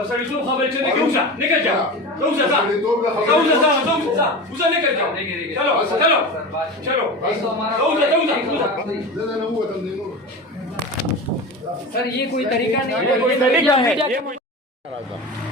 पसड़ी तो खबर चले क्यों सा निकल जाओ तो सा सा निकल जाओ चलो चलो चलो सर ये कोई तरीका नहीं है, कोई तरीका है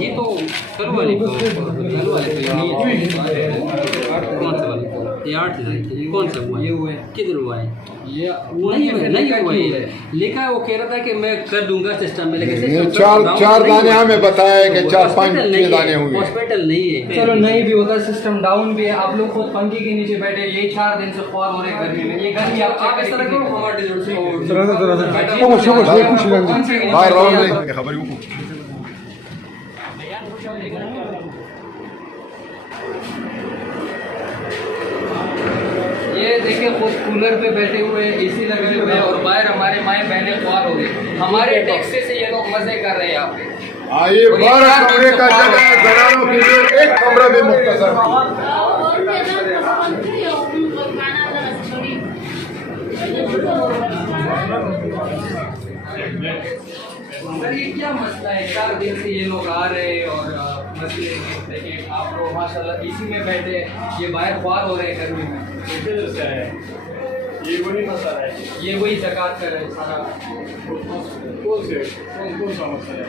ये तो कल वाले कौन सा वाले ये 8 कौन सा हुआ ये हुआ है किधर हुआ है ये नहीं हुआ है लिखा है वो कह रहा था कि मैं कर दूंगा सिस्टम में लेकिन चार दाने हमें बताया है कि 4-5 दाने होंगे हॉस्पिटल नहीं है चलो नहीं भी होता सिस्टम डाउन भी है आप लोग खुद पंखे के नीचे बैठे ये 4 दिन से ख्वार हो रहे गर्मी में ये गर्मी आप इस तरह करो हमारे खबर ये देखिए खुद कूलर पे बैठे हुए एसी लगे हुए हैं और बाहर हमारे माएँ बहनें ख्वार हो गई हमारे टैक्स से ये लोग मजे कर रहे हैं यहाँ पे ये 12 कमरे का जगह है घरानों के लिए एक कमरा भी मुख्तसर सर ये क्या मसला है 4 दिन से ये लोग आ रहे हैं और मसले देखिए आप लोग माशाल्लाह इसी में बैठे ये बाहर ख्वार हो रहे हैं गर्मी में ये वही मसला है ये वही ज़कात का है सारा कौन सा मसला है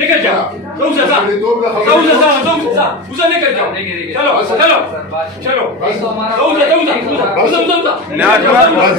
निकल जाओ तो सा निकल जाओ चलो चलो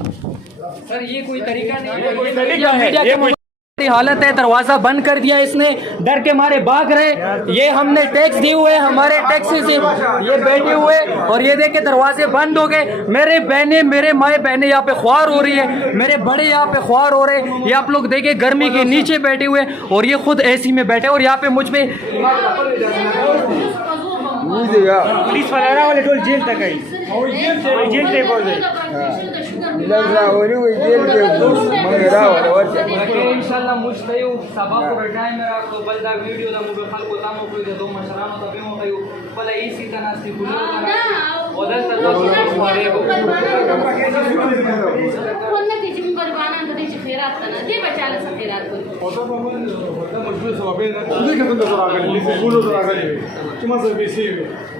सर ये कोई तरीका नहीं है, कोई तरीका है ये हालत है दरवाज़ा बंद कर दिया इसने डर के मारे भाग रहे ये हमने टैक्स दिए हुए हमारे टैक्स से ये बैठे हुए और ये देखे दरवाजे बंद हो गए मेरे बहनें मेरे माए बहनें यहाँ पे ख्वार हो रही है मेरे बड़े यहाँ पे ख्वार हो रहे ये आप लोग देखे गर्मी के नीचे बैठे हुए और ये खुद एसी में बैठे और यहाँ पे मुझ पे पुलिस वाले टोल जेल तक आई जेल तक पहुंच गए इंशाल्लाह मुश्तयू सबक रटाई मेरा तो बलदा वीडियो दा मुबे खलको तामो कोई दो मशरानो ता बेमो कयू भला इसी तरह से कुल ओदल ता तो मारे को खैरात करना दे बचाना सब खैरात को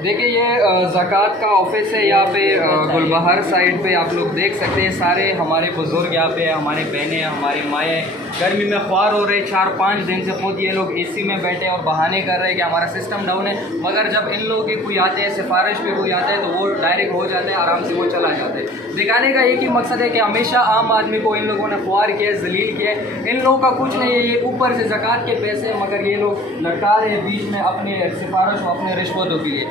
देखिए ये ज़कात का ऑफिस है यहाँ पे गुलबहार साइड पे आप लोग देख सकते हैं। सारे हमारे बुजुर्ग यहाँ पे, हमारे बहनें, हमारी माएँ गर्मी में ख्वार हो रहे। 4-5 दिन से खुद ये लोग एसी में बैठे और बहाने कर रहे हैं कि हमारा सिस्टम डाउन है, मगर जब इन लोगों के कोई आते हैं, सिफारिश पे कोई आता है तो वो डायरेक्ट हो जाते हैं, आराम से वो चला जाते हैं। दिखाने का एक ही मकसद है कि हमेशा आम आदमी को इन लोगों ने ख्वार किया, जलील किया। इन लोगों का कुछ नहीं है, ये ऊपर से ज़कात के पैसे मगर ये लोग लटका रहे हैं बीच में अपने सिफारिश और अपने रिश्वतों के लिए।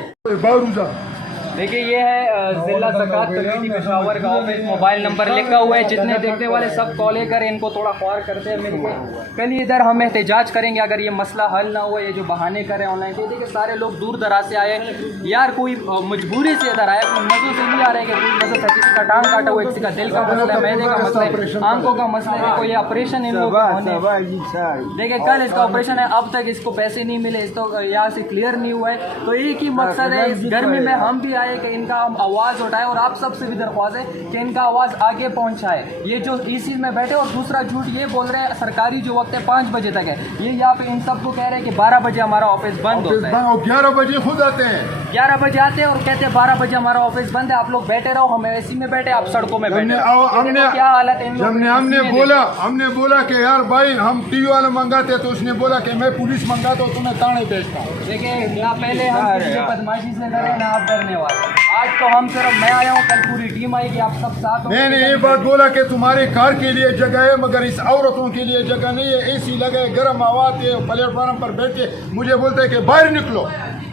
देखिए ये है जिला ज़कात कमेटी पेशावर का ऑफिस। मोबाइल नंबर लिखा हुआ है, जितने देखने वाले सब कॉल करें, इनको थोड़ा ख्वार करते हैं मिलकर। कल इधर हम एहतजाज करेंगे अगर ये मसला हल ना हुआ। ये जो बहाने कर रहे हैं ऑनलाइन, देखिए सारे लोग दूर दराज से आए यार, कोई मजबूरी से इधर आया, कोई मज़े से नहीं आ रहे कि कोई मज़े से किसी का टांग काटा हुआ, किसी का दिल का मसला है, मैदे का मसला है, आंखों का मसला है, कोई ऑपरेशन इन लोगों का। देखिए कल इसका ऑपरेशन है, अब तक इसको पैसे नहीं मिले, इस तो यहाँ से क्लियर नहीं हुआ है। तो एक ही मकसद है, इस गर्मी में हम भी आए कि इनका आवाज़ उठाए और आप सबसे भी दरख्वास्त है कि इनका आवाज़ आगे पहुंचाए। ये जो इसी में बैठे और दूसरा झूठ ये बोल रहे हैं सरकारी जो वक्त है 5 बजे तक है, ये यहाँ पे इन सबको कह रहे हैं कि 12 बजे हमारा ऑफिस बंद होता है। 11 बजे खुद आते हैं, 11 बजे आते हैं और कहते हैं 12 बजे हमारा ऑफिस बंद है, आप लोग बैठे रहो, हम एसी में बैठे, आप सड़कों में बैठे। क्या हालत है इन लोगों की? हमने बोला कि यार भाई हम टीवी वाला मंगाते, तो उसने बोला कि मैं पुलिस मंगाता हूँ, तुम्हें ताने भेजता हूँ। देखिए ना पहले हम बदमाशी से डरे ना आप डरने वाले। आज तो हम सिर्फ मैं आया हूँ, कल पूरी टीम आएगी, आप सब साथ। मैंने ये बात बोला कि तुम्हारे कार के लिए जगह है मगर इस औरतों के लिए जगह नहीं है। एसी लगे, गर्म हवा है, प्लेटफॉर्म पर बैठे मुझे बोलते हैं कि बाहर निकलो।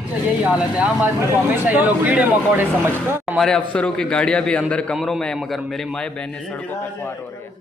यही हालत है, आम आदमी को हमेशा ये लोग कीड़े मकोड़े समझते हैं। हमारे अफसरों की गाड़ियाँ भी अंदर कमरों में है, मगर मेरे माए बहनें सड़कों पर ख्वार हो रही है।